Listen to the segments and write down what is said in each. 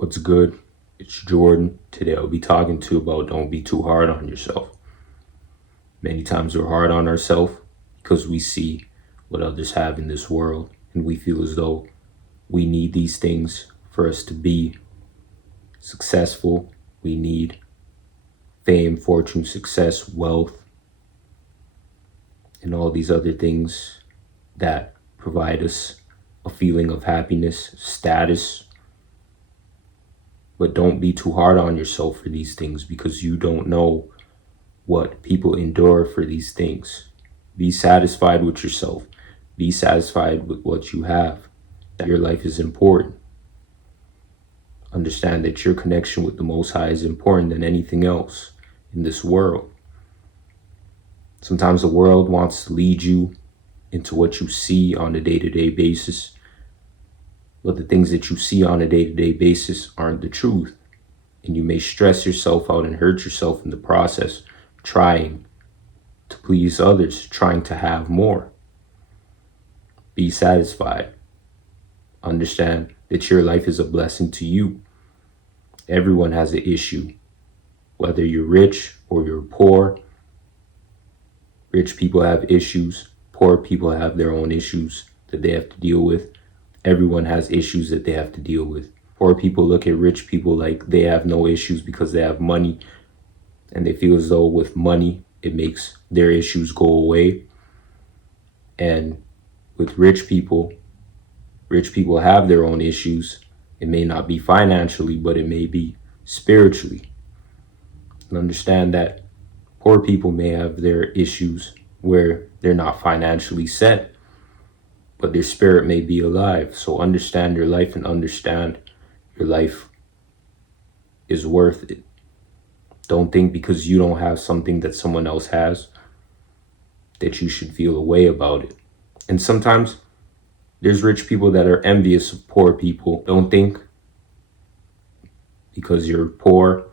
What's good? It's Jordan. Today I'll be talking to you about don't be too hard on yourself. Many times we're hard on ourselves because we see what others have in this world and we feel as though we need these things for us to be successful. We need fame, fortune, success, wealth, and all these other things that provide us a feeling of happiness, status. But don't be too hard on yourself for these things because you don't know what people endure for these things. Be satisfied with yourself. Be satisfied with what you have. Your life is important. Understand that your connection with the Most High is important than anything else in this world. Sometimes the world wants to lead you into what you see on a day-to-day basis, but the things that you see on a day-to-day basis aren't the truth. And you may stress yourself out and hurt yourself in the process, trying to please others, trying to have more. Be satisfied. Understand that your life is a blessing to you. Everyone has an issue, whether you're rich or you're poor. Rich people have issues. Poor people have their own issues that they have to deal with. Everyone has issues that they have to deal with. Poor people look at rich people like they have no issues because they have money, and they feel as though with money, it makes their issues go away. And with rich people have their own issues. It may not be financially, but it may be spiritually. And understand that poor people may have their issues where they're not financially set, but their spirit may be alive. So understand your life and understand your life is worth it. Don't think because you don't have something that someone else has that you should feel a way about it. And sometimes there's rich people that are envious of poor people. Don't think because you're poor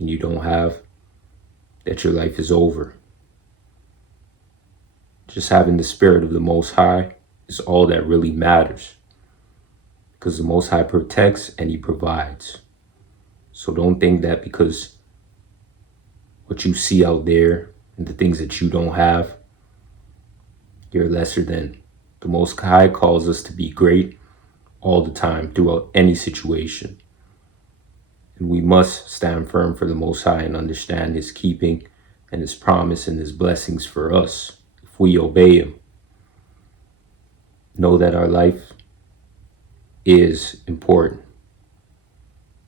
and you don't have that your life is over. Just having the spirit of the Most High is all that really matters, because the Most High protects and He provides. So don't think that because what you see out there and the things that you don't have, you're lesser than. The Most High calls us to be great all the time throughout any situation. And we must stand firm for the Most High and understand His keeping and His promise and His blessings for us if we obey Him. Know that our life is important.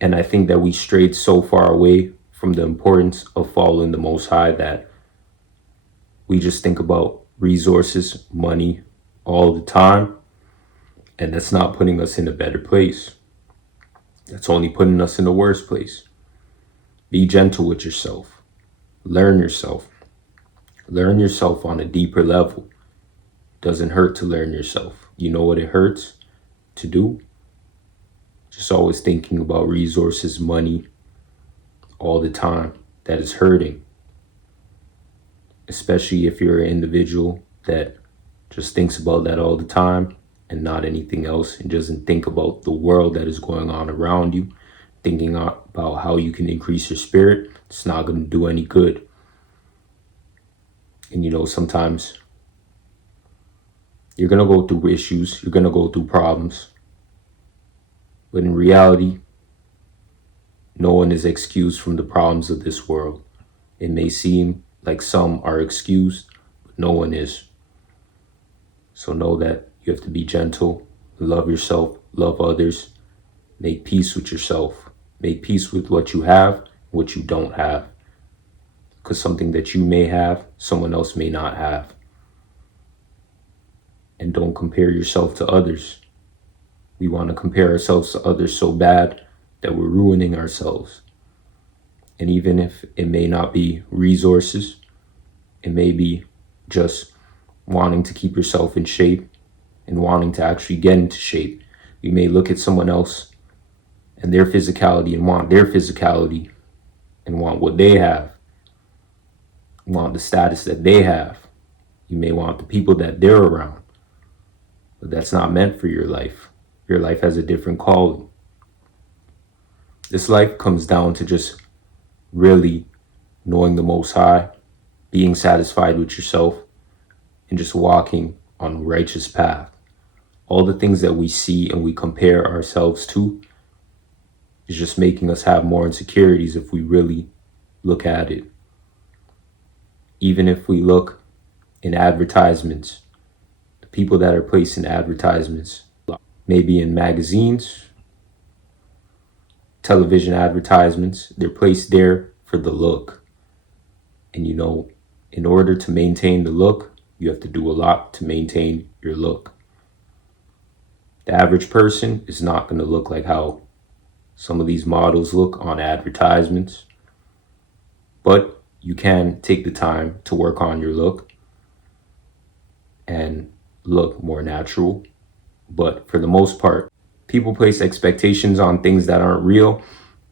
And I think that we strayed so far away from the importance of following the Most High that we just think about resources, money all the time. And that's not putting us in a better place. That's only putting us in a worse place. Be gentle with yourself. Learn yourself. Learn yourself on a deeper level. It doesn't hurt to learn yourself. You know what it hurts to do? Just always thinking about resources, money, all the time. That is hurting. Especially if you're an individual that just thinks about that all the time and not anything else, and doesn't think about the world that is going on around you, thinking about how you can increase your spirit. It's not going to do any good. And sometimes you're going to go through issues, you're going to go through problems. But in reality, no one is excused from the problems of this world. It may seem like some are excused, but no one is. So know that you have to be gentle, love yourself, love others, make peace with yourself, make peace with what you have and what you don't have. Because something that you may have, someone else may not have. And don't compare yourself to others. We want to compare ourselves to others so bad that we're ruining ourselves. And even if it may not be resources, it may be just wanting to keep yourself in shape and wanting to actually get into shape. You may look at someone else and their physicality and want their physicality and want what they have, want the status that they have. You may want the people that they're around, but that's not meant for your life. Your life has a different calling. This life comes down to just really knowing the Most High, being satisfied with yourself, and just walking on a righteous path. All the things that we see and we compare ourselves to is just making us have more insecurities if we really look at it. Even if we look in advertisements, the people that are placed in advertisements, maybe in magazines, television advertisements, they're placed there for the look. And in order to maintain the look, you have to do a lot to maintain your look. The average person is not going to look like how some of these models look on advertisements, but you can take the time to work on your look and look more natural. But for the most part, people place expectations on things that aren't real,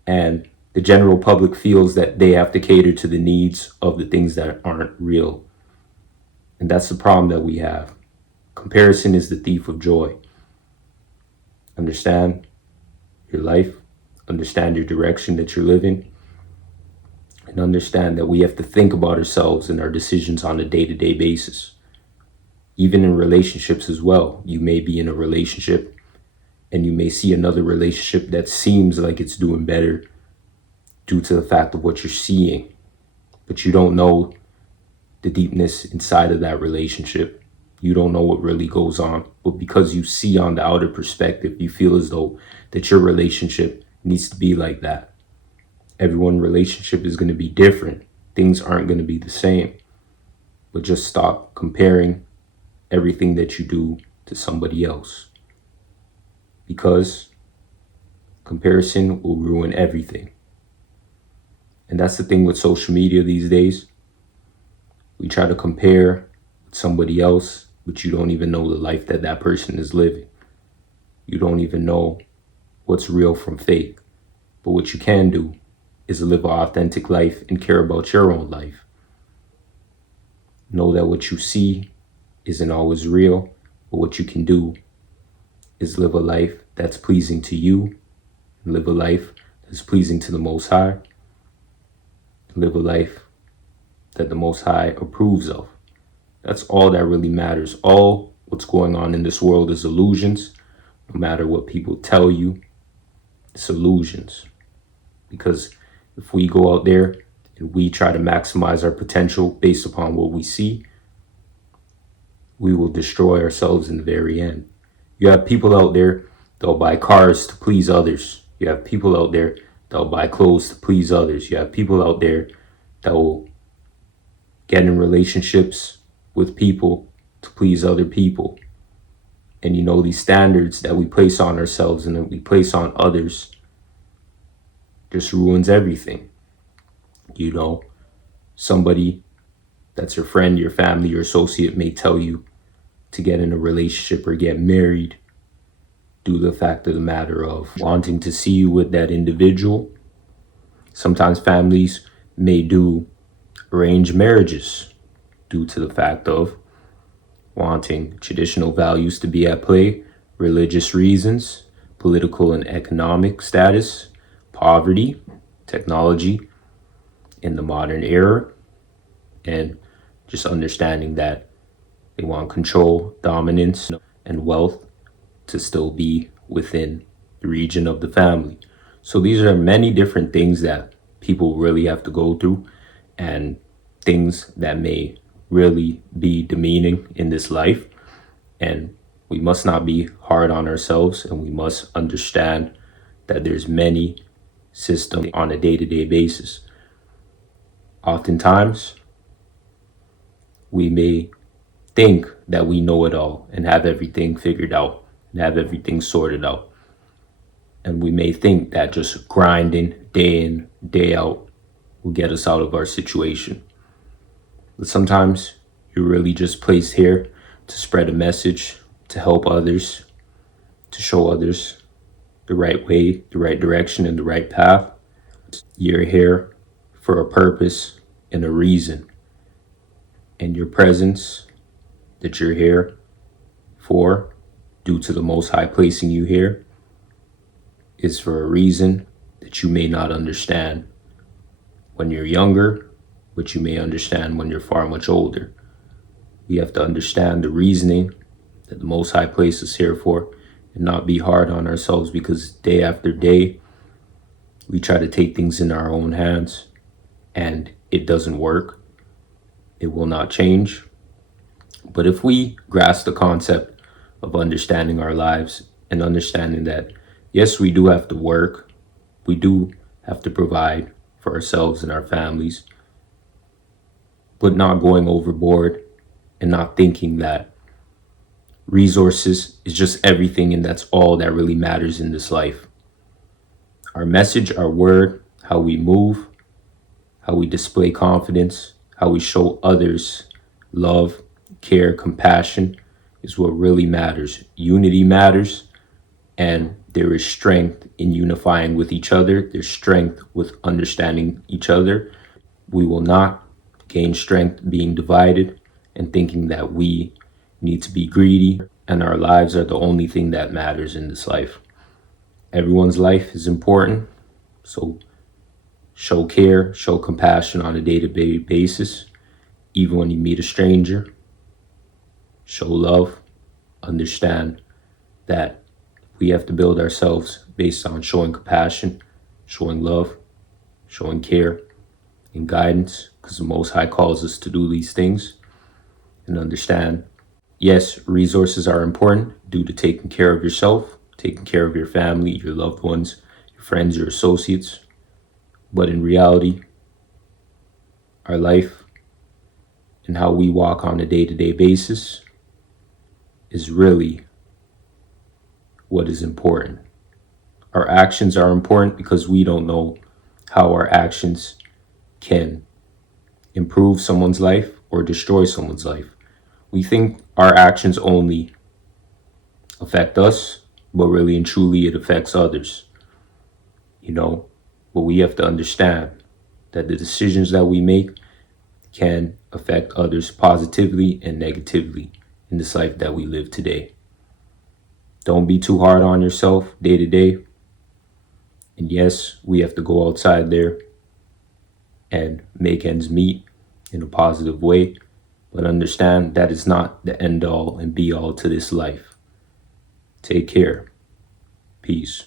and the general public feels that they have to cater to the needs of the things that aren't real. And that's the problem that we have. Comparison is the thief of joy. Understand your life, understand your direction that you're living, and understand that we have to think about ourselves and our decisions on a day-to-day basis. Even in relationships as well. You may be in a relationship and you may see another relationship that seems like it's doing better due to the fact of what you're seeing, but you don't know the deepness inside of that relationship. You don't know what really goes on, but because you see on the outer perspective, you feel as though that your relationship needs to be like that. Everyone's relationship is going to be different. Things aren't going to be the same. But just stop comparing everything that you do to somebody else, because comparison will ruin everything. And that's the thing with social media these days. We try to compare with somebody else, but you don't even know the life that that person is living. You don't even know what's real from fake. But what you can do is live an authentic life and care about your own life. Know that what you see isn't always real, but what you can do is live a life that's pleasing to you, live a life that's pleasing to the Most High, live a life that the Most High approves of. That's all that really matters. All what's going on in this world is illusions. No matter what people tell you, it's illusions. Because if we go out there and we try to maximize our potential based upon what we see, we will destroy ourselves in the very end. You have people out there that'll buy cars to please others. You have people out there that'll buy clothes to please others. You have people out there that will get in relationships with people to please other people. And these standards that we place on ourselves and that we place on others just ruins everything. Somebody that's your friend, your family, your associate may tell you to get in a relationship or get married due to the fact of the matter of wanting to see you with that individual. Sometimes families may do arranged marriages due to the fact of wanting traditional values to be at play, religious reasons, political and economic status, poverty, technology in the modern era, and just understanding that they want control, dominance, and wealth to still be within the region of the family. So these are many different things that people really have to go through, and things that may really be demeaning in this life. And we must not be hard on ourselves, and we must understand that there's many systems on a day-to-day basis. Oftentimes, we may think that we know it all and have everything figured out and have everything sorted out. And we may think that just grinding day in, day out will get us out of our situation. But sometimes you're really just placed here to spread a message, to help others, to show others the right way, the right direction, and the right path. You're here for a purpose and a reason. And your presence that you're here for, due to the Most High placing you here, is for a reason that you may not understand when you're younger, but you may understand when you're far much older. We have to understand the reasoning that the Most High placed us here for, and not be hard on ourselves, because day after day we try to take things in our own hands and it doesn't work. It will not change. But if we grasp the concept of understanding our lives and understanding that, yes, we do have to work, we do have to provide for ourselves and our families, but not going overboard and not thinking that resources is just everything and that's all that really matters in this life. Our message, our word, how we move, how we display confidence, how we show others love, care, compassion is what really matters. Unity matters, and there is strength in unifying with each other. There's strength with understanding each other. We will not gain strength being divided and thinking that we need to be greedy and our lives are the only thing that matters in this life. Everyone's life is important, so show care, show compassion on a day-to-day basis. Even when you meet a stranger, show love. Understand that we have to build ourselves based on showing compassion, showing love, showing care, and guidance, because the Most High calls us to do these things. And understand, yes, resources are important due to taking care of yourself, taking care of your family, your loved ones, your friends, your associates. But in reality, our life and how we walk on a day-to-day basis is really what is important. Our actions are important because we don't know how our actions can improve someone's life or destroy someone's life. We think our actions only affect us, but really and truly it affects others. But we have to understand that the decisions that we make can affect others positively and negatively in this life that we live today. Don't be too hard on yourself day to day. And yes, we have to go outside there and make ends meet in a positive way, but understand that is not the end all and be all to this life. Take care. Peace.